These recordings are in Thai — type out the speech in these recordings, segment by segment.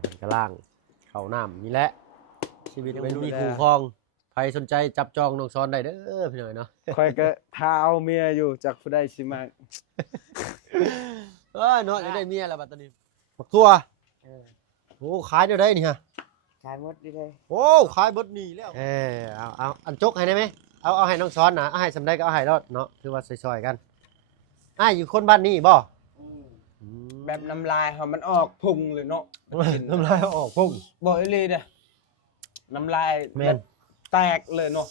เป็นกระล่างเข้าน้ำนี่แหละชีวิตวัยรุ่นมีคู่ครองใครสนใจจับจองน้องซ้อนได้เด้อพี่หน่อยเนาะคอยก็ท้าเอาเมียอยู่จากผู้ใดสิมาเนาะจะได้เมียแล้วบัดตอนนี้บักทั่วโอ้ขายเดี๋ยวได้นี่ฮะขายหมดดิเลยโอ้ขายเบิดนี่แล้วเอาอันจกให้ได้ไหมเอาให้น้องซ้อนนะเอาให้สำได้ก็เอาให้รอดเนาะคือว่าซอยๆกันอยู่คนบ้านนี้บ่แบบน้ำลายเขามันออกพุงเลยเนาะน้ำลายออกพุ่งบอกเลยเนี่ยน้ำลายแตกเลยเนาะ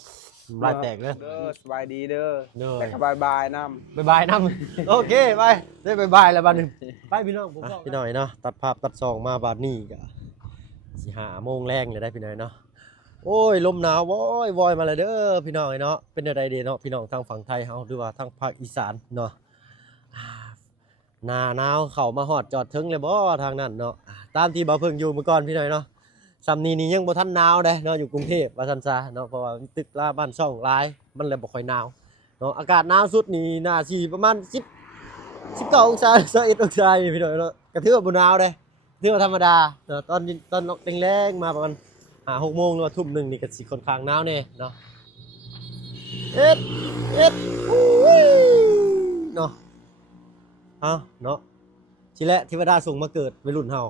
น้ำลายแตกเลยสบายดีเด้อแต่ก็บายน้ำบายน้ำโอเคไปได้บายแล้วบ้านหนึ่งไปพี่น้องผมพี่หน่อยเนาะตัดภาพตัดซองมาบ้านนี้ก็5 โมงแรงเลยได้พี่หน่อยเนาะโอ้ยลมหนาววอยมาเลยเด้อพี่น้องเนาะเป็นอะไรดีเนาะพี่น้องทางฝั่งไทยเฮาหรือว่าทางภาคอีสานเนาะหนาวเข้ามาฮอดจอดถึงเลยบ่ทางนั้นเนาะตามที่บ่เพิ่งอยู่เมื่อก่อนพี่หน่อยเนาะซำนี้นี่ยังบ่ทันหนาวเด้เนาะอยู่กรุงเทพว่าซั่นซะเนาะเพราะว่าตึกลาบ้านช่องหลายมันเลยบ่ค่อยหนาวเนาะอากาศหนาวสุดนี่น่าสิประมาณ19 องศา21 องศาพี่หน่อยเนาะก็ถือว่าบ่หนาวเด้ถือว่าธรรมดาเนาะตอนแรงๆมาประมาณ6 โมงหรือว่าทุ่ม 1นี่ก็สิค่อนข้างหนาวแน่เนาะเอ็ดเนาะเนาะทีแรกเทวดาส่งมาเกิดวัยรุ่นเฮา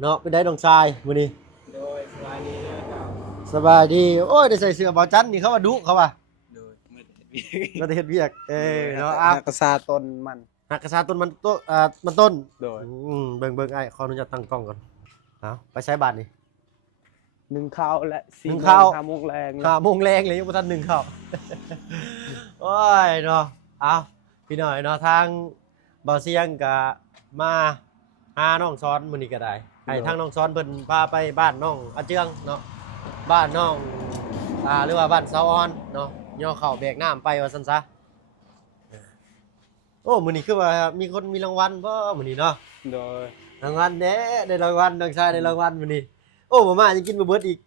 เนาะเป็นได้น้องชายมื้อนี้โดยสบายดีนะครับสบายดีโอ้ยได้ใส่เสื้อบ่จันนี่เขาว่าดุเขาว่าโดยก็ได้เฮ็ดเวียกเนาะกระซาต้นมันหักกระซาต้นมันมันต้นโดยเบิ่งไอ้ขออนุญาตตั้งกล้องก่อนไปใช้บาทนี่1 ข้าวและ5 โมงแรง5 โมงแรงเลยยังบ่ทัน1 ข้าวโอ้ยเนาะพี่หน่อยเนาะทางเบาเสียงก็มาหาน้องซ้อนมื้อนี้ก็ได้ให้ทางน้องซ้อนเพิ่นพาไปบ้านน้องอาเจืองเนาะบ้านน้องหรือว่าบ้านเสาออนเนาะย่อเข้าแบกน้ำไปว่าซั่นซะโอ้มื้อนี้คือว่ามีคนมีรางวัลบ่มื้อนี้เนาะโดยรางวัลเด้ได้รางวัลน้องชายได้รางวัลมื้อนี้โอ้มาจะกินบ่เบิดอีก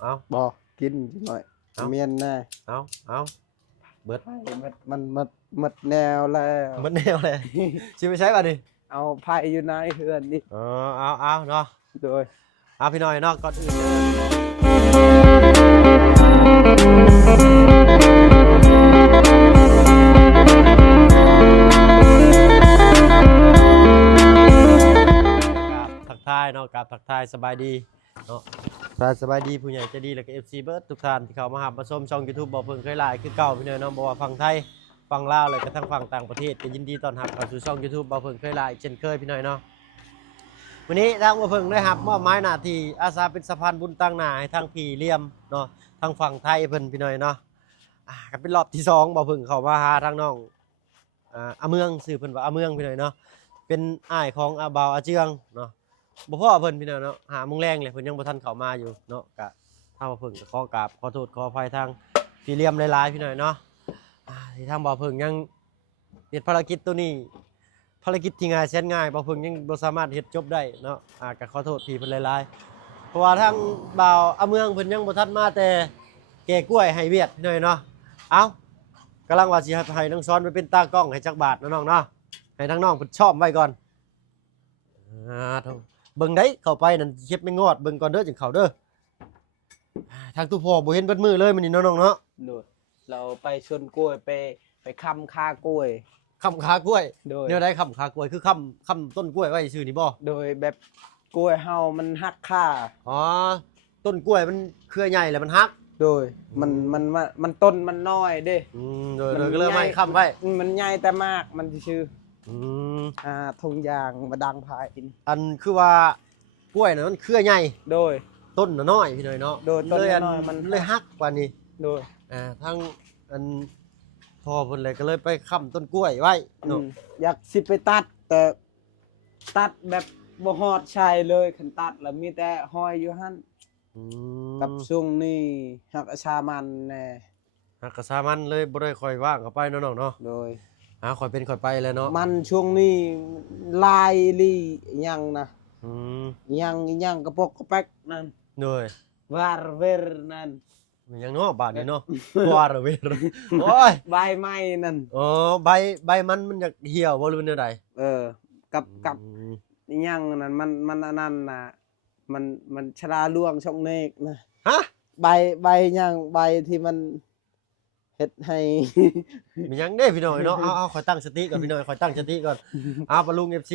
เอาบ่กินหน่อยเมียนแน่เอาเบิดมันแนวแล้วมันแนวเลยสิไปใช้บ่ดิเอาไผ่อยู่ในเฮือนนี่เอาเนาะโดยพี่น้อยเนาะก่อนอื่นทักทายเนาะกับทักทายสบายดีเนาะสบายดีผู้ใหญ่ใจดีแล้วก็ FC เบิร์ดทุกท่านที่เข้ามาหามาชมช่อง YouTube บ่เพิ่งเคยหลายคือเก่าพี่น้อยเนาะบ่ว่าฝั่งไทยฝั่งลาวเลยก็ทั้งฝั่งต่างประเทศก็ยินดีต้อนรับเข้าสู่ช่อง YouTube บ่เพิ่งเคยหลายเช่นเคยพี่น้อยเนาะวันนี้ทางบ่เพิ่งได้รับมอบหมายหน้าที่อาสาเป็นสะพานบุญตั้งหน้าให้ทางพี่เลี่ยมเนาะทางฝั่งไทยเพิ่นพี่น้อยเนาะก็เป็นรอบที่2บ่เพิ่งเข้ามาหาทางน้องอาเมืองชื่อเพิ่นว่าอาเมืองพี่น้อยเนาะเป็นอ้ายของอาบ่าวอาเจืองเนาะบ่พอเพิ่นพี่น้อยเนาะ5 โมงแรงเลยเพิ่นยังบ่ทันเข้ามาอยู่เนาะก็ถ้าบ่เพิ่งก็ขอกราบขอโทษขออภัยทางพี่เลี่ยมหลายๆพี่น้อยเนาะที่ทางบ่เพิ่งยังเฮ็ดภารกิจตัวนี้ภารกิจที่ง่ายแสนง่ายบ่เพิ่งยังบ่สามารถเฮ็ดจบได้เนาะก็ขอโทษพี่เพิ่นหลายๆเพราะว่าทางบ่าวอาเมืองเพิ่นยังบ่ทันมาแต่แก่กล้วยให้เวียดพี่น้อยเนาะกำลังว่าสิให้น้องซ้อนไปเป็นตากล้องให้จักบาทน้องเนาะให้ทางน้องเพิ่นชอบไว้ก่อนเบิ่งได้เข้าไปนั่นเฮ็ดไม่งอดเบิ่งก่อนเด้อจังเข้าเด้อทางตู้พ่อบ่เห็นเบิดมือเลยมื้อนี้น้องๆเนาะเราไปชวนกล้วยไปค้ำคากล้วยค้ำคากล้วยแนวใดค้ำคากล้วยคือค้ำต้นกล้วยไว้ซื่อนี่บ่โดยแบบกล้วยเฮามันหักค่าต้นกล้วยมันเครือใหญ่แล้วมันหักโดยมันต้นมันน้อยเด้โดยก็เลยไม่ค้ำไว้มันใหญ่แต่มากมันชื่อทงยางมาดังพายอันคือว่ากล้วยน่ะมันเครือใหญ่โดยต้นน้อยพี่น้อยเนาะโดยต้นน้อยมันเลยหักกว่านี้โดยทั้งอันพ่อเพิ่นเลยก็เลยไปค้ำต้นกล้วยไว้เนาะอยากสิไปตัดแต่ตัดแบบบ่ฮอดชัยเลยคันตัดแล้วมีแต่ห้อยอยู่หั่นกับช่วงนี้หักอาชามันแน่หักอาชามันเลยบ่ได้ค่อยว่างเข้าไปเนาะเนาะโดยค่อยเป็นค่อยไปเลยเนาะมันช่วงนี้ลายลียังนะยังกระปกกระแป๊กนั่นโดยวาร์เวอร์นั่นยังเนาะบาดนี้เนาะวาร์เวอร์โอ้ยใบไม้นั่นใบมันอยากเหี่ยวบ่หรือเป็นจังไดกับ อีหยังนั่นมันอันนั้นน่ะมันชราล่วงช่องเนกนะ ฮะ ใบหยังใบที่มันเฮ็ดให้ มีหยังเด้พี่น้อยเนาะเอาขอยตั้งสติก่อนพี่น้อยขอยตั้งสติก่อนเอาปะลุง FC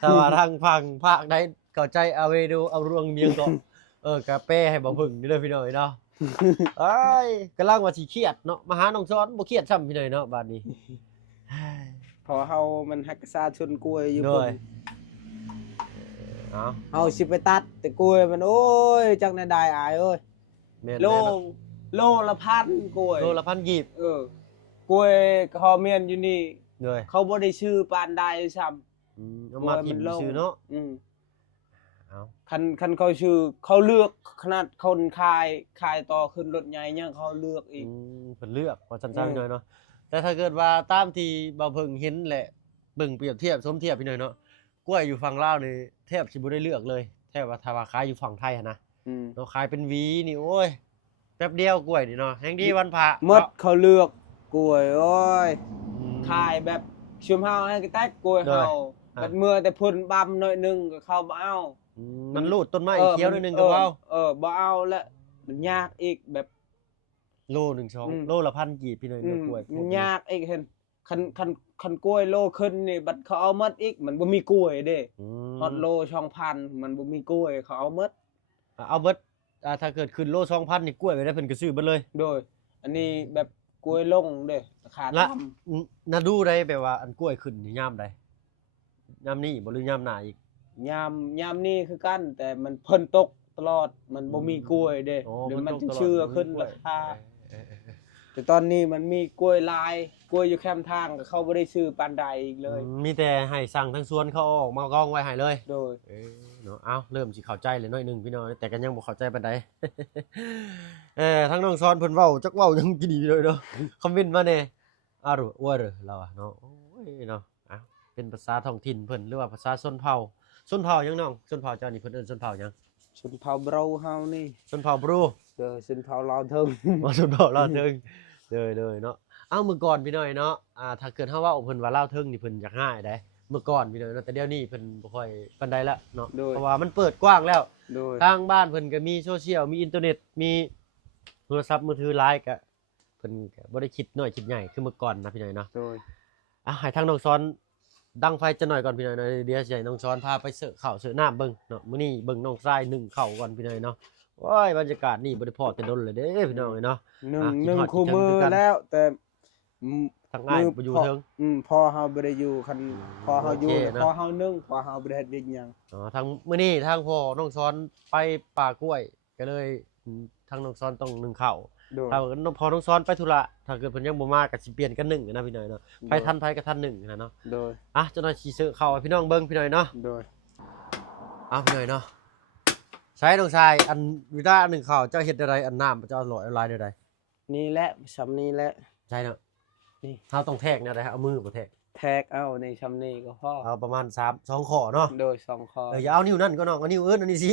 ถ้าว่าทางฝั่งภาคใดเข้าใจเอาเวดูเอารวงเมียงก็กะแปให้บ่พึ่งนี่เด้อพี่น้อยเนาะเอ้ยกำลังว่าสิเครียดเนาะมาหาน้องซ้อนบ่เครียดซ้ำพี่น้อยเนาะบัดนี้ พอเฮามันฮักษาชนกล้วยอยู่ โด พุ่ ย น เอา เฮาสิไปตัดแต่กล้วยมันโอ้ยจักแน่ได้อายเอ้ย แม่น โล แน่เนาะ โลละพันกล้วย โลละพันกีบ กล้วยคอเมียนอยู่นี่ เลย เขาบ่ได้ชื่อปานใดซ้ำ เอามากินซื้อเนาะเอา คันเขาชื่อเขาเลือกขนาดคนขายต่อขึ้นรถใหญ่ยังเขาเลือกอีก เพิ่นเลือกว่าซั่นๆพี่น้อยเนาะแต่ถ้าเกิดว่าตามที่บ่าวเพิ่งเห็นแหละเบิ่งเปรียบเทียบสมเทียบพี่น้อยเนาะกล้วยอยู่ฝั่งลาวนี่แทบสิบ่ได้เลือกเลยแทบว่าถ้าว่าขายอยู่ฝั่งไทยหันนะเนาะขายเป็นหวีนี่โอ้ยแป๊บเดียวกล้วยนี่เนาะแฮงดีวันพระ หมดเขาเลือกกล้วยโอ้ยขายแบบชุมเฮาให้กระแตกกล้วยเฮาบัดเมื่อแต่พุ่นบำหน่อยนึงก็เข้าบ่เอา มันรูดต้นไม้เขียวหน่อยนึงก็บ่เอาบ่เอาแล้วมันยากอีกแบบ โล1 2โลละพันกีบพี่น้อยเนาะกล้วย มันยากอีกเห็นคันกล้วยโลขึ้นนี่บัดเขาเอาหมดอีกมันบ่มีกล้วยเด้ฮอดโล2,000มันบ่มีกล้วยเขาเอาหมด เอาเบิดถ้าเกิดขึ้นโล 2,000นี่กล้วยไปได้เพิ่นก็ซื้อเบิดเลยโดยอันนี้แบบกล้วยลงเด้ราคา ละ ต่ำ น่าดูได้แบบว่าอันกล้วยขึ้นนี่ยามใดยามนี้บ่หรือยามหน้าอีก ยามนี้คือกันแต่มันเพิ่นตกตลอดมันบ่มีกล้วยเด้เดี๋ยวมันจะเชื่อขึ้นราคาแต่ตอนนี้มันมีกล้วยลายกล้วยอยู่แคมทางก็เขาบ่ได้ซื้อปานใดอีกเลย มีแต่ให้สั่งทั้งสวนเขาออกมากองไว้ให้เลย โดย เนาะเอาเริ่มสิเข้าใจเลยหน่อยหนึงพี่น้องแต่ก็ยังบ่เข้าใจปานใด ทั้งน้องซ้อนเพิ่นเว้าจักเว้ายังกินดีเลยเนาะคอมเมนต์มาแน่อารุอวยเด้อเราอะเนาะโอ้ยเนาะเอาเป็นภาษาท้องถิ่นเพิ่นหรือว่าภาษาชนเผ่าหยังน้องชนเผ่าเจ้านี่เพิ่นเอิ้นชนเผ่าหยัง ชนเผ่าเบราเฮานี่ ชนเผ่าบรู เด้อชนเผ่าลาวเทิง มาชนเผ่าลาวเทิงเลยเนาะเอามื้อก่อนพี่น้อยเนาะถ้าเกิดเฮาเว้าเพิ่นว่าลาวเทิงนี่เพิ่นอยากหายได้เมื่อก่อนพี่น้อยเนาะแต่เดี๋ยวนี้เพิ่นบ่ค่อยปานใดละเนาะเพราะว่ามันเปิดกว้างแล้ว โดย ทางบ้านเพิ่นก็มีโซเชียลมีอินเทอร์เน็ตมีโทรศัพท์มือถือหลายก็เพิ่นก็บ่ได้คิดน้อยคิดใหญ่คือเมื่อก่อนนะพี่น้อยเนาะ โดย ให้ทางน้องซ้อนดังไฟจะหน่อยก่อนพี่น้อยเนาะเดี๋ยวสิให้น้องซ้อนพาไปเสิร์ฟข้าวเสิร์ฟน้ำเบิ่งเนาะมื้อนี้เบิ่งน้องทรายนึ่งข้าวก่อนพี่น้อยเนาะโอ้ยบรรยากาศนี่บ่ได้พอแต่ดนเลยเด้พี่น้องเนาะ หนึ่งคู่มือแล้วแต่ ทางง่ายบ่อยู่เทิง พอเฮาบ่ได้อยู่คันพอเฮาอยู่ โอเคนะ พอเฮานึ่งพอเฮาบ่ได้เฮ็ดเวียกหยัง ทางมื้อนี้ทางพ่อน้องซ้อนไปป่ากล้วยก็เลยทางน้องซ้อนต้องนึ่งข้าว โดย ถ้าพอน้องซ้อนไปธุระถ้าเกิดเพิ่นยังบ่มาก็สิเปลี่ยนกัน1นะพี่น้อยเนาะไปทันไผก็ทัน1นะเนาะ โดย เจ้าหน้าที่ซื้อข้าวให้พี่น้องเบิ่งพี่น้อยเนาะ โดย พี่น้อยเนาะใช้น้องชายอันวิดาอันหนึ่งข้าวเจ้าเฮ็ดได้ไรอันน้ำเจ้าอร่อยออนไลน์ได้ไร นี่แหละซำนี้แหละ ใช่เนาะ นี่ เฮาต้องแทกแนวใดเอามือบ่แทก แทกเอาในซำนี้ก็พอ เอาประมาณ2ข้อเนาะ โดย2ข้อ อย่าเอานิ้วนั่นก็น้องเอานิ้วอันนี้สิ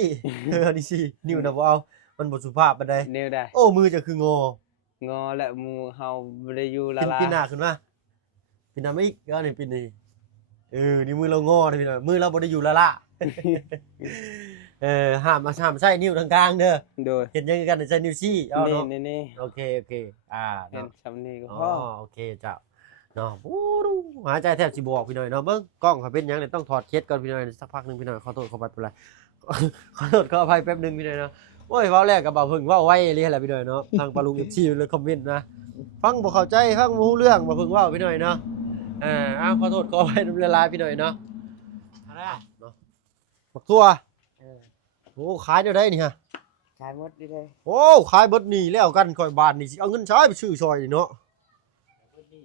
อันนี้สินิ้วน่ะบ่เอามันบ่สุภาพปานใด แนวใด โอ้มือจะคืององ อและหมู่เฮาบ่ได้อยู่ละ เป็น ลา ปีหน้าขึ้นมาปีหน้ามาอีกก็นี่ปีนี้นี่มือเรางอเด้อพี่น้อยมือเราบ่ได้อยู่ละละ ห้ามใช้นิ้วทางกลางเด้อ โดย เห็นยังกันใช้นิ้วชี้เอาเนาะ นี่ โอเคเเห็น นาะ ซำนี้ก็ อ๋ พอ โอเคเจ้าเนาะโอ้ดูหายใจแทบสิบอกพี่หน่อยเนาะเบิ่งกล้องเขาเป็นหยังเนี่ยต้องถอดเคสก่อนพี่หน่อยสักพักหนึงพี่หน่อยขอโทษขออภัยเป็นไร ขอโทษขออภัยแป๊บหนึงพี่หน่อยเนาะโอ้ยเว้าแรกก็บ่าเพิ่งเว้าไว้เรียแหละพี่หน่อยเนาะทางปาลุง FC เลยคอมเมนต์นะฟังบ่เข้าใจฟังบ่รู้เรื่องบ่เพิ่งเว้าพี่หน่อยเนาะขอโทษขออภัยน้ำละลายพี่หน่อยเนาะอะไรเนาะบักทั่วโอ้ขายเดี๋ยวได้นี่ฮะ ขายหมดดิเลย โอ้ขายเบิดหนี่แล้วกันค่อยบาทนี่สิเอาเงินใช้ไปซื้อซอยนี่เนาะ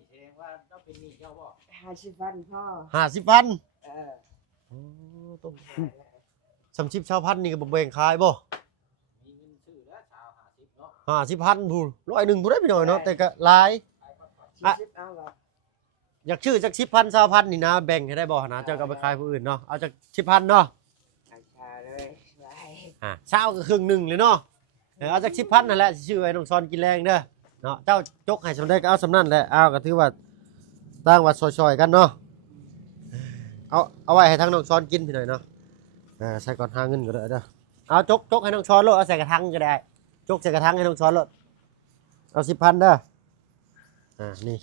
แสดงว่าต้องเป็นหนี้เจ้าบ่50,000พ่อ 50,000 เออ โอ้ต้อง30ชาวพันนี่ก็บ่แบ่งขายบ่ มีเงินซื้อแล้วชาว50เนาะ 50,000พู้100ผู้ได้พี่น้อยเนาะแต่ก็หลาย40เอาล่ะ อยากชื่อจัก10,000 20,000นี่นะแบ่งให้ได้บ่นะเจ้าก็เอาไปขายผู้อื่นเนาะเอาจัก10,000เนาะ อาชาเลยไว้ เช้าก็ครึ่งหนึงเลยเนาะเอาจัก10,000นั่นแหละสิชื่อไว้น้องซอนกินแรงเด้อเนาะเจ้าจกให้สำได้ก็เอาสำนั้นแหละเอาก็ถือว่าตั้งว่าซอยๆกันเนาะเอาไว้ให้ทางน้องซอนกินพี่หน่อยเนาะ ใส่ก่อนหาเงินก็ได้เด้อเอาจกให้น้องช้อนโลดเอาใส่กระถางก็ได้จกใส่กระถางให้น้องช้อนโลดเอา10,000เด้อนี่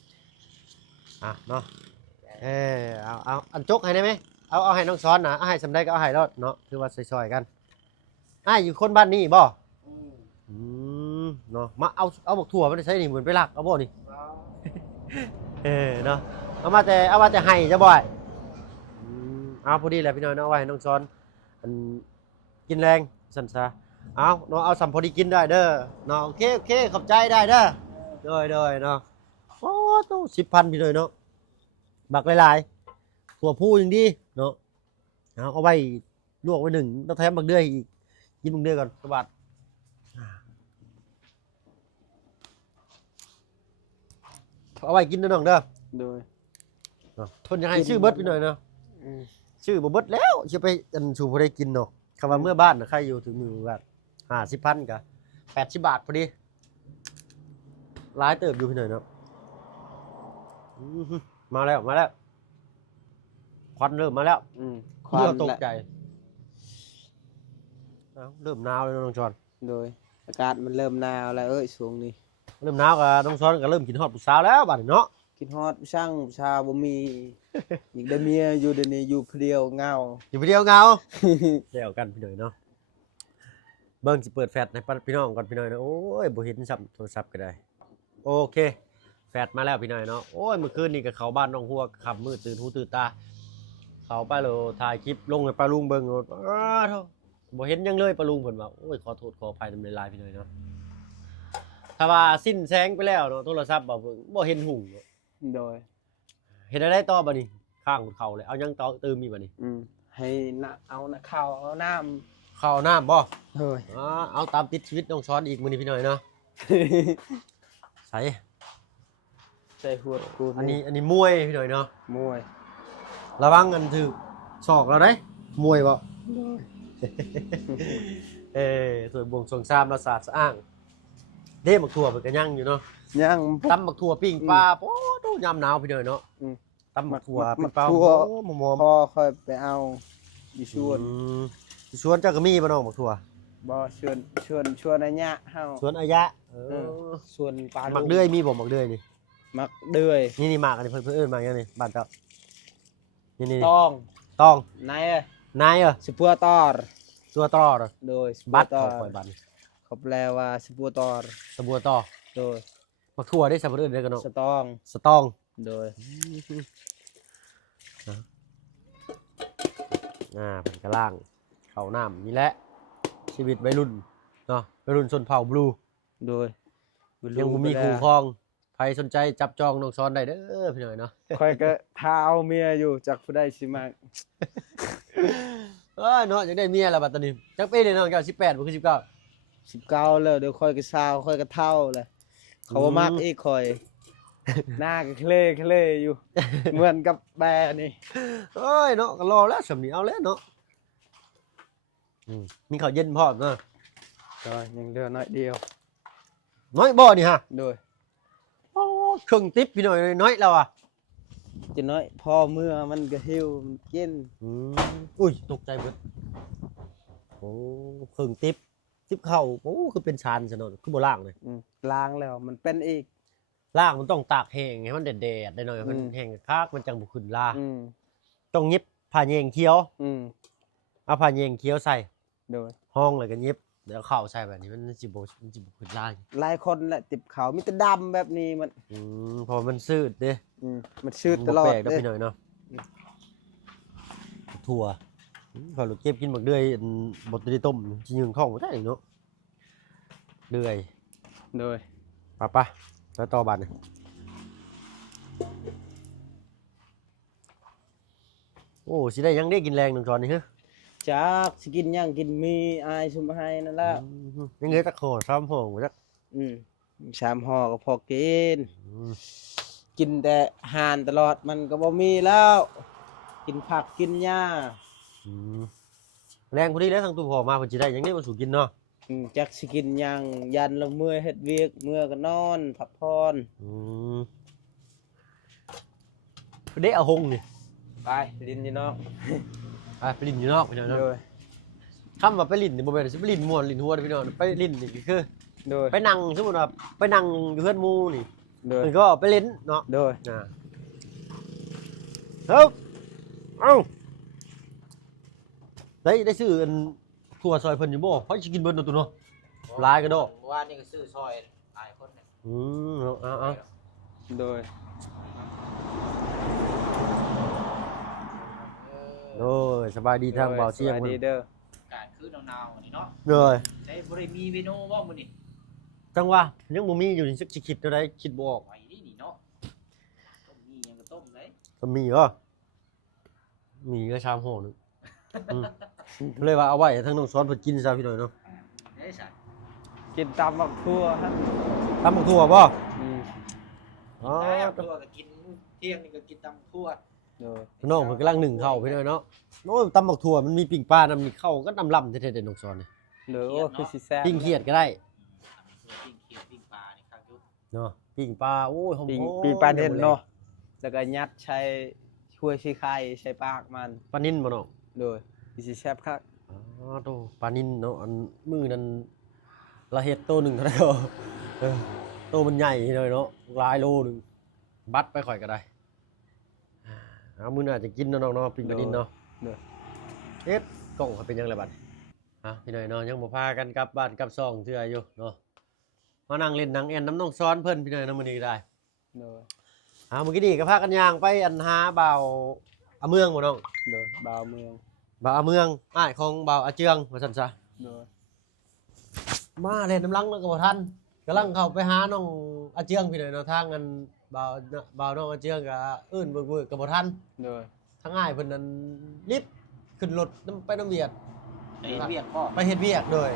เนาะเอาอันจกให้ได้ไหมเอาให้น้องช้อนนะเอาให้สำได้ก็เอาให้รอดเนาะคือว่าซอยๆกันอยู่คนบ้านนี้บ่เนาะมาเอาบักถั่วมันใช้นี่เหมือนไปลักเอาบ่นี่เนาะเอามาแต่ให้จะบ่อยเอาพอดีแหละพี่น้อยเนาะเอาไว้ให้น้องช้อนอันกินแรงสันซะเอาเนาะเอาสัมพอดีกินได้เด้อเนาะโอเคขอบใจได้เด้อโดยเนาะโอ้ตู้10,000พี่เลยเนาะบักหลายๆถั่วพูยังดีเนาะเอาไว้ลวกไว้หนึ่งต้องแถมบักเดือยอีกกินบักเดือยก่อนสวัสดเอาไว้กินเด้อน้องเด้อโดยทนยังให้ชื่อเบิดพี่หน่อยเนาะชื่อบ่เบิดแล้วจะไปอันสู่บ่ได้กินเนาะคำว่าเมื่อบ้านน่ะใครอยู่ถึงมือแบบ50,000กะ80 บาทพอดีหลายเติบอยู่พี่หน่อยเนาะมาแล้วควันเริ่มมาแล้วควันตกใจเริ่มหนาวแล้วน้องจอนโดยอากาศมันเริ่มหนาวแล้วช่วงนี้เริ่มหนาวกับน้องจอนก็เริ่มกินฮอดผู้สาวแล้วบัดนี้เนาะกินฮอดช่างชาบ่มีอีกได้เมียอยู่เดี๋ยวนี้อยู่เพลียวเงาอยู่เพลียวเงาเดี๋ยวกันพี่หน่อยเนาะเบิ่งสิเปิดแฟลชให้พี่น้องก่อนพี่หน่อยเนาะโอ้ยบ่เห็นซับโทรศัพท์ก็ได้โอเคแฟดมาแล้วพี่หน่อยเนาะโอ้ยเมื่อคืนนี่กับเขาบ้านน้องหัวขับมืดตื่นหูตื่นตาเขาไปเลยถ่ายคลิปลงให้ปลาลุงเบิ่งเท่าบ่เห็นยังเลยปลาลุงเพิ่นว่าโอ้ยขอโทษขออภัยนำลายพี่หน่อยเนาะถ้าว่าสิ้นแสงไปแล้วเนาะโทรศัพท์บ่เห็นหุ่งโดยเห็นอะไรต่อบัดนี้ข้างเขาเลยเอายังต่อเติมมีบัดนี้ให้เอาข้าวเอาน้ำบ่เฮ้ยเอาตามติดชีวิตน้องช้อนอีกมื้อนี้พี่หน่อยเนาะใส่หัวกูอันนี้มวยพี่หน่อยเนาะมวยระวังกันถือศอกเราได้มวยบ่ส่วนบวงสวงซามเราสาดสะอ้างเด้บักถั่วมันก็ยั่งอยู่เนาะยั่งตำบักถั่วปิ้งปลาโอ้ดูยามหนาวพี่หน่อยเนาะตำบักถั่วปิ้งปลาหมอพอค่อยไปเอาอยู่ชวนเจ้าก็มีบ่น้องบักถั่วบ่ชวนอายะเฮาชวนอายะชวนปลาหมักเดือยมีบ่หมักเดือยนี่มักเดือยนี่หมากอันนี้เพิ่นเอิ้นมาอย่างนี้บ้านเจ้านี่ต้องนายสิปัวตอร์ตัวตอร์โดยบัตรของข่อยบัตรเขาแปลว่าสิปัวตอร์สบัวตอโดยหมักถั่วได้สับปะรดได้กันเนาะสตองโดยเป็นกระล่างเข้าน้ำนี่แหละชีวิตวัยรุ่นเนาะวัยรุ่นชนเผ่าบลูโดยยังมีคู่ครองใครสนใจจับจองน้องซ้อนได้เด้อพี่หน่อยเนาะค่อยก็ท้าเอาเมียอยู่จากผู้ใดสิมาเนาะอยากได้เมียแล้วบัดตอนนี้จักปีนี่น้องเจ้า18บ่คือ19แล้วเดี๋ยวค่อยก็สาวค่อยก็เฒ่าเลยเขาบ่มักอีกค่อยหน้าก็เคลอยู่เหมือนกับแบนี่เนาะก็รอแล้วสำนี้เอาแล้วเนาะมีข้าวเย็นพร้อมเนาะยังเหลือน้อยเดียวน้อยบ่นี่ฮะโดยเครื่องติ๊บพี่หน่อยน้อยแล้วอ่ะจะน้อยพอเมื่อมันก็หิวมันกินอุ้ยตกใจเบิดโอ้เครื่องติ๊บเข้าโอ้คือเป็นชานซะเนาะคือบ่ล้างเลยล้างแล้วมันเป็นอีกล้างมันต้องตากแห้งให้มันแดดได้หน่อยมันแห้งคักมันจังบ่ขึ้นลาต้องเย็บผ้าแยงเขียวเอาผ้าแยงเขียวใส่โดยห้องเลยก็เย็บเดี๋ยวเข้าใส่แบบนี้มันสิบ่ขึ้นลาหลายคนแหละติบเขามีแต่ดำแบบนี้มันพอมันชืดเด้มันชืดตลอดเด้พี่หน่อยเนาะถั่วพอลูกเก็บกินบักเดือยบ่ได้ต้มสิยืงท้องบ่ได้เนาะเดือยโดยป่ะแล้วต่อบัดนี่โอ้สิได้ยังได้กินแรงนึงก่อนนี่ฮะจักสิกินยังกินมีอายชุมให้นั่นละยังเหลือตะโข3ห่อจัก3ห่อก็พอกินแต่ห่านตลอดมันก็บ่มีแล้วกินผักกินหญ้าแรงพอดีแล้วทางตู้พ่อมาเพิ่นสิได้ยังได้มาสู่กินเนาะจักสิกินยังยันลงเมื่อยเฮ็ดเวียกเมื่อก็นอนพักผ่อนได้เอาหงนี่ไปลิ้นอยู่นอกไปลิ้นอยู่นอกไปเนาะ คำว่าไปลิ้นนี่บ่แม่นสิไปลิ้นม่วนลิ้นหัวเด้อพี่น้องไปลิ้นนี่คือ โดย ไปนั่งสมมุติว่าไปนั่งอยู่เฮือนหมู่นี่ โดย เพิ่นก็ไปเล่นเนาะ โดย เฮ้ยเอ้าได้ซื้ออันถั่วซอยเพิ่นอยู่บ่เพิ่นสิกินเบิดเนาะตัวเนาะหลายก็ดอก ว่านี่ก็ซื้อซอยหลายคนเนี่ย เอา โดย โอ้ยสบายดีทางเบาเสียง สวัส เพิ่ ดี น เด้อ อากาศคือหนาวๆนี่เนาะ เลย ได้บ่ได้มีเมนูบ่มื้อนี้ จังว่ายังบ่มีอยู่นี่สักสิคิดเท่าใดคิดบ่ออก ไหวนี่นี่เนาะต้มมีหยังก็ต้มเลย ก็มีเหรอมีก็ชามโหนึงเลยว่าเอาไว้ให้ทางน้องสอนเพิ่นกินซะพี่น้อยเนาะ ได้สัตว์ กินตามบักทั่วฮะ ตำบักถั่วบ่ อืม อ๋อ ได้ทั่วก็กินเที่ยงนี่ก็กินตำทั่ว โดย น้องเพิ่นกำลังนึ่งข้าวพี่น้อยเนาะโอ้ยตำบักถั่วมันมีปิ้งปลานำนี่เข้าก็นำล่ำแท้ๆเด้น้องสอนนี่ โดยโอ้คือสิแซ่บ ปิ้งเขียดก็ได้ ตำทั่วปิ้งเขียดปิ้งปลานี่ครับจุ๊บ เนาะปิ้งปลาโอ้ยหอม ปีปลาเด่นเนาะแล้วก็ยัดใช้ช่วยใช้ไข่ใช้ปากมัน ปลานิ่นบ่เนาะ โดยสิแซ่บคัก อ๋อโตปลานิ่นเนาะอันมือนั้นละเฮ็ดโตหนึงเท่าไหร่ก็โตมันใหญ่เลยเนาะหลายโลหนึงบัดไปข่อยก็ได้เอามื้อหน้าจะกินเนาะน้องเนาะปิ้งปลานิ่นเนาะ โดย เฮ็ดกล้องเขาเป็นยังไงบัดพี่น้อยเนาะยังบ่พากันกลับบ้านกลับซ่องเทื่ออยู่เนาะมานั่งเล่นหนังแอนน้ำน้องซ้อนเพิ่นพี่น้อยเนาะมื้อนี้ก็ได้ โดย เมื่อกี้นี่ก็พากันย่างไปอันหาบ่าวอาเมืองบ่น้อง โดยบ่าวเมือง บ่าวอาเมืองอ้ายของบ่าวอาเจืองว่าซั่นซะ โดย มาเล่นน้ำลังแล้วก็บ่ทันกำลังเข้าไปหาน้องอาเจืองพี่น้อยเนาะทางอันบ่าวน้องอาเจืองก็เอิ้นเบิ่งๆก็บ่ทัน โดย ทางอ้ายเพิ่นนั้นรีบขึ้นรถไปน้ำเวียด ไปเวียกพ่อ ไปเฮ็ดเวียกโดย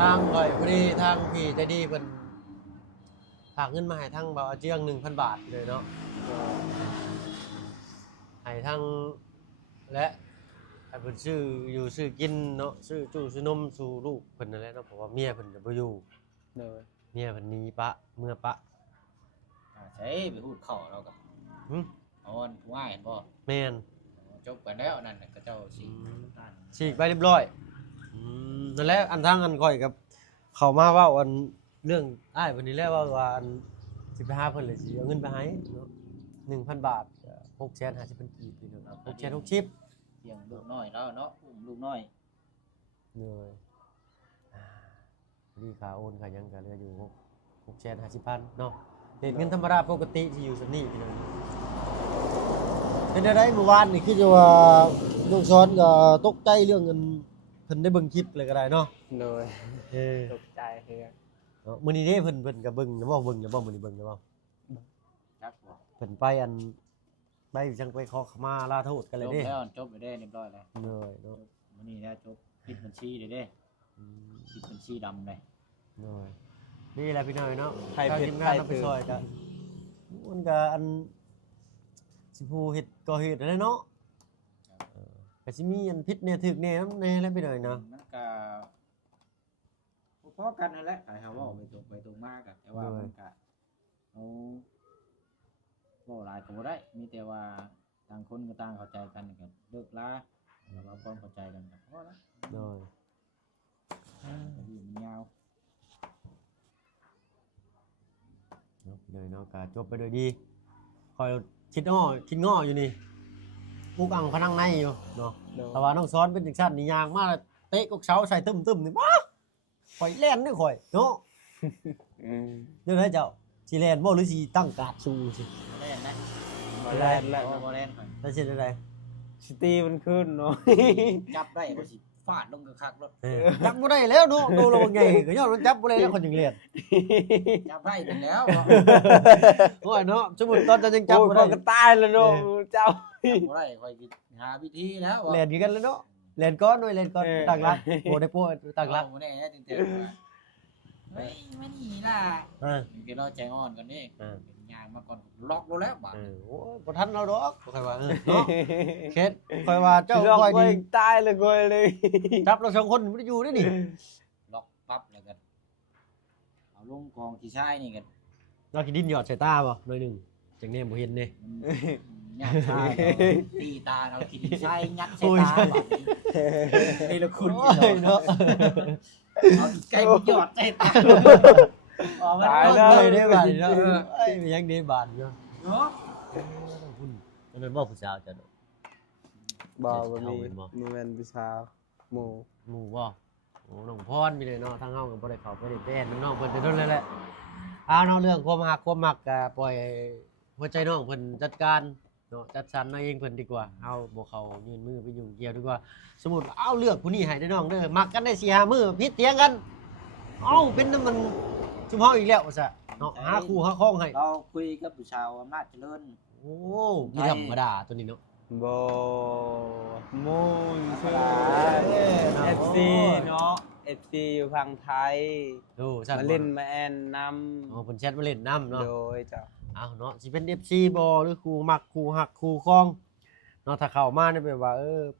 ทางข่อยพอดีทางพี่ใจดีเพิ่นฝากเงินมาให้ทางบ่าวอาเจือง 1,000 บาทเลยเนาะให้ทางและให้เพิ่นซื้ออยู่ซื้อกินเนาะซื้อจู้ซื้อนมสู่ลูกเพิ่นนั่นแหละเนาะเพราะว่าเมียเพิ่นจะบ่อยู่ โดย เมียเพิ่นหนีปะเมื่อปะ ใช่ไปพูดเข้าเราก็ หึ เอาอันผู้ง่ายเห็นบ่ แม่น จบกันแล้วนั่นน่ะก็เจ้าสินั่น ฉีกไปเรียบร้อยนั่นแหละอันทางอันข่อยกับเขามาเว้าอันเรื่องอ้ายเพิ่นนี่แหละว่าอันสิไปหาเพิ่นเลยสิเอาเงินไปให้เนาะ 1,000 บาท650,000กีบพี่น้อง660 เลี้ยงลูกน้อยแล้วเนาะอุ้มลูกน้อย เหนื่อยนี่ขาโอนขายังก็เหลืออยู่650,000เนาะเฮ็ดเงินธรรมดาปกติที่อยู่ซั่นนี่พี่น้องเป็นได้เมื่อวานนี่คือจะว่าลูกซ้อนก็ตกใจเรื่องเงินเพิ่นได้เบิ่งคลิปเลยก็ได้เนาะ โดย ต ตกใจเฮือ มื้อนี้เด้เพิ่นก็เบิ่งนะบ่เบิ่งนะบ่มื้อนี้เบิ่งนะบ่ จักบ่ เพิ่นไปอันไปจังไปขอขมาลาโทษกัน จ เลย บ เด้ แล้วจบไปได้เรียบร้อยแล้ว เหนื่อยเนาะ มื้อนี้นะจบปิดบัญชีเลยเด้ปิดบัญชีดำเลย เหนื่อยนี่แหละพี่น้อยเนาะ ไทย ทาง เพช ที ร ม ไท งาน ย เราไป คือ ซอยกันมันก็อันสิผู้เฮ็ดก่อเหตุอะไรเนาะก็สิมีอันผิดแน่ถูกแน่นำแน่แล้วพี่น้อยเนาะ มันก็พอๆกันนั่นแหละใครเฮาเว้าไปตรงมาก็แต่ว่ามันก็เอาเว้าหลายก็บ่ได้มีแต่ว่าต่างคนก็ต่างเข้าใจกันก็เลิกลาแล้วเราความเข้าใจกันก็พอแล้ว โดย ก็อยู่มันยาว เนาะพี่น้อยเนาะก็จบไปด้วยดีคอยคิดง้ออยู่นี่อุกอังพนังในอยู่เนาะ โดย แต่ว่าน้องซ้อนเป็นจังซั่นนี่ยางมาแล้วเตะกกเสาใส่ตึมๆนี่ว้าข่อยแล่นเด้อข่อยเนาะ อืม เดี๋ยวให้เจ้าสิแล่นบ่หรือสิตั้งการ์ดสู้สิ บ่ได้นะ บ่ได้แล้ว บ่ได้ค่อย แล้วสิได้ สตีมันขึ้นเนาะ จับได้บ่สิฟาดลงคักๆรถ จับบ่ได้แล้วเนาะโดนเราไงก็ย้อนมันจับบ่ได้แล้วคนจึงเรียน จับได้เป็นแล้ว โอ้ยเนาะสมมุติตอนจะยังจับ โอ้ บ่ ย ได้ เขาก็ตายแล้วเนาะเจ้า บ่ได้ค่อยหาวิธีแล้ว เรียนอยู่กันแล้วเนาะเรียนก่อนด้วยเรียนก่อนตั้งรักโอ้ได้โปตั้งรัก บ่ได้จริงๆเฮ้ยมานี่ล่ะ เออ เดี๋ยวเราใจอ่อนกันนี่ เออ ย่างมาก่อนล็อกแล้วบาด โอ้ยบ่ทันเราดอกค่อยว่าเนาะเคสค่อยว่าเจ้า เจ้า ค่อย ก็ ดี ตายเลยก้อยเลย จับเราสองคนบ่ได้อยู่เด้นี่ ล็อกปั๊บแล้วกันเอาลงกองที่ชายนี่กัน เราสิดินหยอดใส่ตาบ่หน่อยหนึงจังแน่บ่เห็นเด้ ม ยัดชายตีตาเรากินใช่ยัดใส่ตาแบบนี้นี่ละคุณ โอ้ยเนาะ เอาไก่หยอดใส่ตาออกมา ตาย เล แล้ว ยได้บาทเนาะเอ้ยยังได้บาทเนาะ เนาะ คุณมันเป็นบ่ผู้สาวจ้ะเนาะ บ่บ่ เอา มี เป็นบ่ มีแม่นผู้สาวหมู่ หมู่บ่โอ้น้องพรมีเลยเนาะทางเฮาก็บ่ได้เข้าไปได้เป็นน้องๆเพิ่นไปโดนแล้วแหละเอาเนาะเรื่องความรักความมักก็ปล่อยให้หัวใจน้องเพิ่นจัดการเนาะจัดสรรเอาเองเพิ่นดีกว่าเฮาบ่เข้ายืนมือไปยุ่งเกี่ยวดีกว่า สมมุติเอาเลือกผู้นี้ให้ได้น้องเด้อมักกันได้4-5มื้อผิดเถียงกันเอ้าเป็นน้ำมันชุมเฮาอีกแล้วว่าซะเนาะหาคู่หาครองให้ เราคุยกับผู้ชาวอำนาจเจริญ โอ้มีธรรมดาตัวนี้เนาะ บ่มูนชื่อ เนาะ FC เนาะ FC อยู่ฝั่งไทย ดูซั่น มา บ่ เล่นมาแอนน อ๋อเพิ่นแชทมาเล่นน้ำ ำ เนาะ โดยเจ้า เอาเนาะสิเป็น FC บ่หรือครูมักครูหักครูครองเนาะถ้าเข้ามาเนี่ยแบบว่า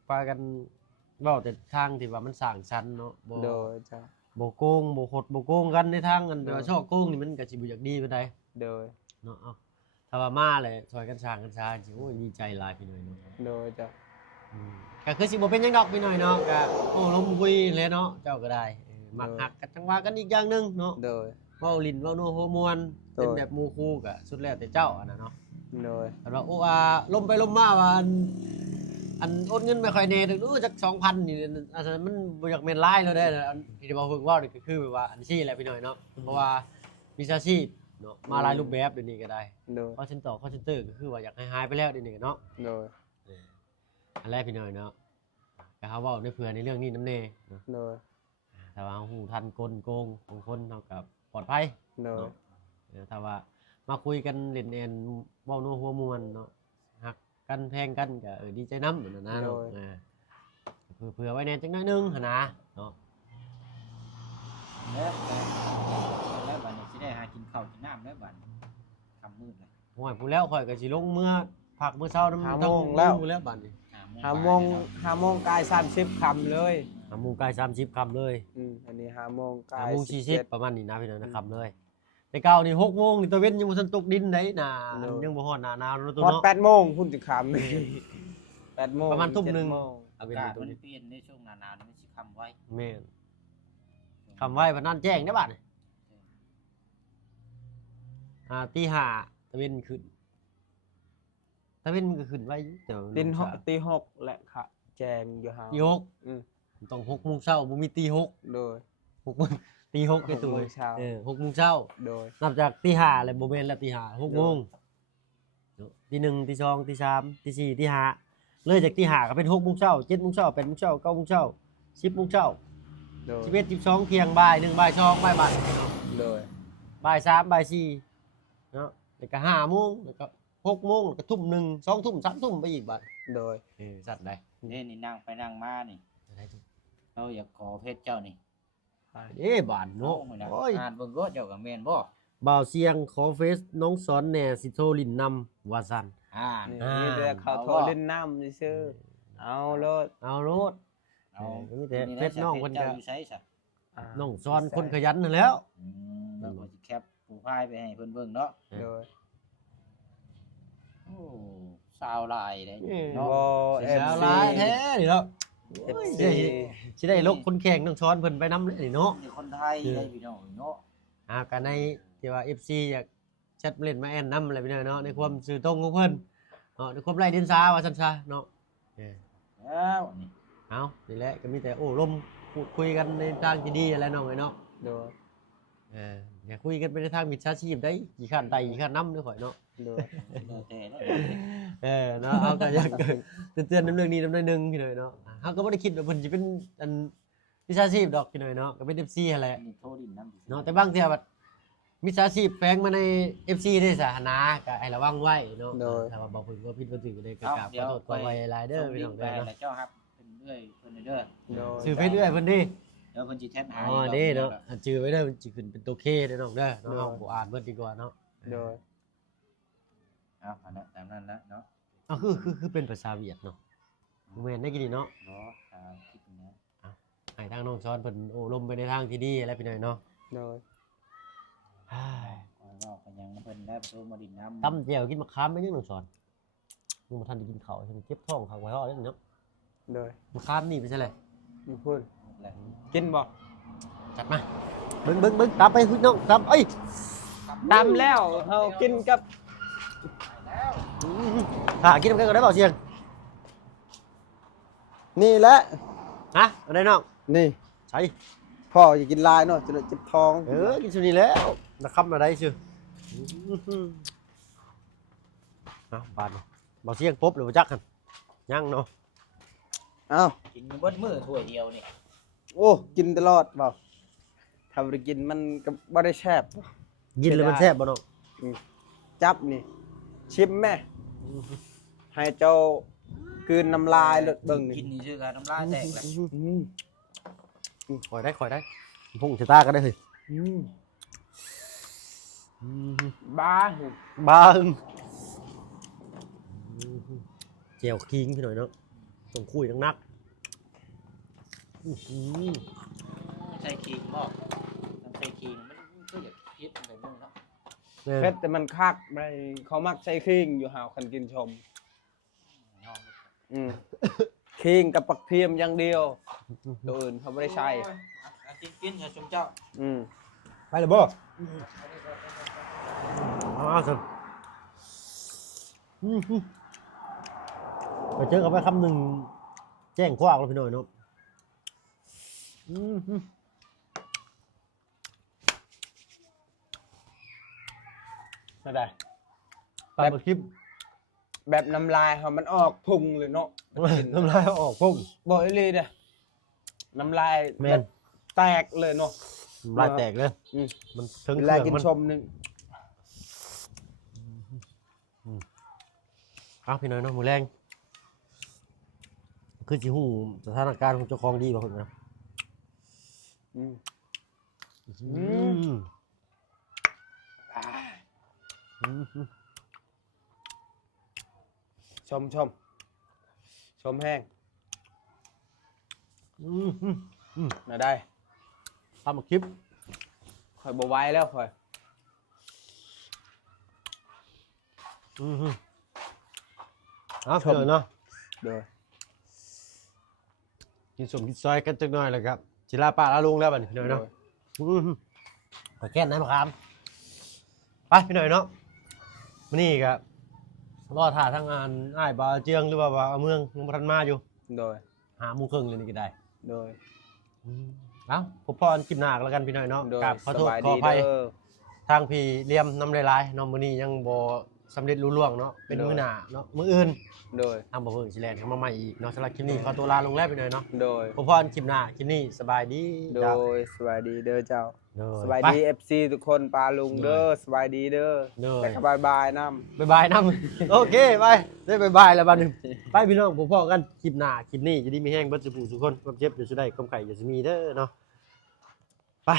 พากันเว้าแต่ทางที่ว่ามันสร้างสรรค์เนาะบ่ โดยเจ้า บ่โกงบ่ขดบ่โกงกันในทางอัน โดย ชอบโกงนี่มันก็สิบ่อยากดีปานใด โดย เนาะเอาถ้าว่ามาเลยช่วยกันสร้างกันสร้างสิโอ้ยดีใจหลายพี่น้อยเนาะ โดยเจ้า ก็คือสิบ่เป็นหยังดอกพี่น้อยเนาะก็โอ้ลมคุยแหล้วเนาะเจ้าก็ได้มักหักกันจังว่ากันอีกอย่างหนึงเนาะ โดย เว้าลิ้นเว้านัวหัวมวน โดย เป็นแบบหมู่คู่ก็สุดแล้วแต่เจ้าอันนั้นเนาะ โดย แต่ว่าโอ้ลมไปลมมาว่าอันโอนเงินไม่ค่อยแน่ถึงจัก 2,000 นี่อันนั้นมันบ่อยากแม่นหลายแล้วเด้ออันที่บ่เพิ่งเว้านี่ก็คือแบบว่าอันซี่แหละพี่น้อยเนาะเพราะว่ามิจฉาชีพเนาะมาหลายรูปแบบเดี๋ยวนี้ก็ได้ โดย คอลเซ็นเตอร์ก็คือว่าอยากให้หายไปแล้วเดี๋ยวนี้เนาะ โดย อันแรกพี่น้อยเนาะก็เขาเว้าในเผื่อในเรื่องนี้นำแน่เนาะ โดย ถ้าว่าฮู้ทันกลโกงของคนเฮาก็ปลอดภัย โดย เนาะถ้าว่ามาคุยกันเล่นแอนเว้านัวหัวมวนเนาะฮักกันแพงกันก็ดีใจนำนั่นนะเนาะเผื่อไว้แน่จังน้อยนึงหั่นนะเนาะ แล้วบัดนี้สิได้หากินข้าวกินน้ำแล้วบัดนี้คำมืดเลย โอ้ยผู้แล้วข่อยก็สิลงเมื่อพักมื้อเช้านำ 5โมงแล้ว แล้วบัดนี้ 5 โมงกาย30คำเลย 5โมงใกล้30ค่ำเลย อันนี้5 โมงกาย 5โมง40ประมาณนี้นะพี่น้องนะครับเลยแต่เก่านี่6โมงนี่ตะเว้นยังบ่ทันตกดินได้น่ะยังบ่ฮอดหน้าหนาวเนาะตัว ฮอด เนาะ 8 โมงพุ่นจะคำ8 โมง ประมาณทุ่มหนึ่ง 7โง อากาศมันเปลี่ยนในช่วงหนาวๆนี่มันสิคำไว้ แม่นคำไว้พนันแจ้งได้อบัดนี่ตีห้าตะเว้นขึ้นตะเว้นมันก็ขึ้นไว้อยู่แต่ว่า ตีหกแหละค่ะ แจงอยู่หา ตีหก อืม ต้อง6โมงเช้าบ่มีตีหก โดย 6โมงตีหกได้ตัว 6โมงเช้า 6โมงเช้า โดย นับจากตีห้าแล้วบ่แม่นแล้วตีห้า6โมงตีหนึ่งตีสองตีสามตีสี่ตีห้าเลยจากตีห้าก็เป็น6โมงเช้า7โมงเช้า8โมงเช้า9โมงเช้า10โมงเช้า โดย 11 12เที่ยงบ่าย1บ่าย2บ่ายบ่าย โดย บ่าย3บ่าย4เนาะแล้วก็5โมงแล้วก็6โมงแล้วก็ทุ่ม1 2ทุ่ม3ทุ่มไปอีกบัด โดย สัตว์ใด นี่นั่งไปนั่งมานี่เราอยากขอเพชรเจ้านี่ บาดเนาะโอ้ย อ่านเบิ่งก็เจ้ากับแม่นบ่ บ่าวเสียงขอเฟซน้องสอนแหน่สิโทรลินนำว่าซั่น นี่มีแต่เขาโทรเล่นน้ำซื่อๆเอาโลด เอาโลด เอา มีแต่เพชรน้องเพิ่นก็ เจ้าอยู่ไสซะ น้องสอนคนขยันนั่นแหล้ว เราก็สิแคปโปรไฟล์ไปให้เพิ่นเบิ่งเนาะ โดย โอ้สาวลายเด้ โบ เนาะ เอ เสี ฟ ย ซี หลายแท้นี่เนาะ เอฟ โอ้ย ซี สิได้ลกคนแข่งน้องสอนเพิ่นไปนำเลยนี่เนาะ นี่คนไทยได้พี่น้องเนาะ กันในที่ว่า FC อยากแชทมาเล่นมาแอนนำอะไรไปเนาะในความสื่อตรงของเพิ่นเนาะในความไร้เดียงสาว่าซั่นซะเนาะ แล้วนี่ เอานี่แหละก็มีแต่โอ้ลมพูดคุยกันในทางที่ดีอะไรน้องไอ้เนาะ โดย อย่าคุยกันไปในทางมิจฉาชีพได้กี่ขั้นไต่กี่ขั้นน้ำด้วยข่อยเนาะ โดย แล้วแต่แล้ว เนาะเอาก็อยากเตือนๆน้ำเรื่องนี้น้ำเรื่องหนึงพี่หน่อยเนาะเขาก็ไม่ได้คิดว่าเพิ่นจะเป็นอันมิจฉาชีพดอกพี่หน่อยเนาะก็เป็น FC หั่นแหละ นี่โทรดินน้ำ เนาะแต่บางเทีแบบมิจฉาชีพแฝงมาใน FC ได้สาธารณะก็ให้ระวังไว้เนาะถ้าว่าบ่พึงว่าผิดบ่ถูกเลยก็กราบขอโทษขอไว้หลายเด้อพี่น้อง ไป เด้อเนาะ แล้วเจ้าครับเป็นเรื่อยเพิ่นเด้อ โดย ซื้อเพชรด้วยเพิ่นดิ เดี๋ยวเพิ่นสิแทนหา อ๋อเด้เนาะจือไว้เด้อมันสิขึ้นเป็นตัวเคเด้อน้องเด้อเนาะเอาบ่อ่านเบิดดีกว่าเนาะ โดย เอาอันนั้นตามนั้นละเนาะ คือเป็นภาษาเวียดเนาะบ่แม่นได้กินนี่เนาะ เนาะตามคิดนะ ให้ทางน้องซ้อนเพิ่นโอ้ลมไปในทางที่ดีอะไรพี่น้อยเนาะ โดย ว่ากันยังเพิ่นได้โทรมาดินน้ำ ตำเจียวกินมะขามไม่ยังน้องซ้อน ยังบ่ทันได้กินข้าวฉันเจ็บท้องข้างไว้ฮอดเนาะ โดย มันคานนี่ไปใช่เลย อยู่พุ่นกินบ่ จัดมาเบิ่งตามไปพี่น้องตามเอ้ย ดำแล้วเฮากินกับ กินกันก็ได้เปล่าเชียง นี่แหละ ฮะอะไรน้อง นี่ ใช่ พ่ออย่ากินลายเนาะจะได้เจ็บท้อง กินสุนี้แล้วนะคำอะไรชื่อบาดบ่เชียงปุ๊บหรือบ่จักกันยังเนาะ เอ้า กินเบิดมื้อถ้วยเดียวนี่ โอ้กินตลอดเปล่าถ้าบ่ได้กินมันก็บ่ได้แซ่บ กินแล้วมันแซ่บบ่น้อง จับนี่ ชิมแม่ให้เจ้ากลืนน้ำลายเบิ่ง กิ นี่ นนี่ชื่อกันน้ำลายแตกแหละ คอยได้พุ่งชะตาก็ได้เลย บ้า บ้าเจียวคิงพี่หน่อยเนาะต้องคุยนัก ใส่ขิงบ่ต้องใส่ขิงมันก็อยากเฮ็ดอะไรนึงเนาะ เผ็ดแต่มันคักไปเขามักใส่ขิงอยู่หาวคันกินชม ขิงกับปักเทียมอย่างเดียวตัวอื่นเขาไม่ได้ใช้ กินอย่าชมเจ้า ไปเลยบ่สิไปเจอกับไปคำหนึ่งแจ้งคว้างแล้วพี่หน่อยเนาะไม่ได้ ตามคลิป แบบน้ำลายเขามันออกพุงเลยเนาะ น้ำลายออกพุ่ง บอกอีหลีเด้อน้ำลาย แมน แตกเลยเนาะ น้ำลายแตกเลยมันถึง เว เค ลา รื่อง กิน มัน ชมนึง พี่หน่อยเนาะมือแรงคือจิหูสถานการณ์ของเจ้าของดีบ่คนนะชมแห้งมาได้ ตามคลิป คอยบไหว้แล้วคอย พี่หน่อยเนาะ เด้อ กินสมกินซอยกันจังหน่อยแหละครับจิลาป้าลาลุงแล้วบัดนี้พี่หน่อยเนาะขอแก้นนะมะขามไปพี่หน่อยเนาะมื้อนี้ก็รอถ่ายทางงานอ้ายบ่าวเจียงหรือว่าบ่าวเมืองยังบ่ทันมาอยู่ โดย 5:30เลยนี่ก็ได้ โดย เอ้าพบพรกินหนักแล้วกันพี่หน่อยเนาะ โดย กับขอ ส โทษ บาย ขอ ดี อภัย เด้อ ทางพี่เลี่ยมน้ำลายๆเนาะมื้อนี้ยังบ่สำเร็จรุ่ล่วงเนาะเป็น โดย มื้อหน้าเนาะมื้ออื่น โดย ทำบ่เพิ่งสิแลนเข้ามาใหม่อีกเนาะสำหรับคลิปนี้ขอตัวลาลงแล้วพี่หน่อยเนาะ โดย พบพรคลิปหน้าคลิปนี้สบายดี โด จ้ะ ยสบายดีเด้อเจ้า โด สบายดี FC ทุกคนปลาลุงเด้อสบายดีเด้อ โดย แต่ก็บายบายน้ำ บ๊ายบายน้ำ โอเคไปได้บ๊ายบายแล้วบัดนึงไปพี่น้องผมพ่อกันคลิปหน้าคลิปนี้จะได้มีแห้งเบัดสุผู้ทุกคนความเจ็บอย่าสิได้ความไข่อย่าสิมีเด้อเนาะไป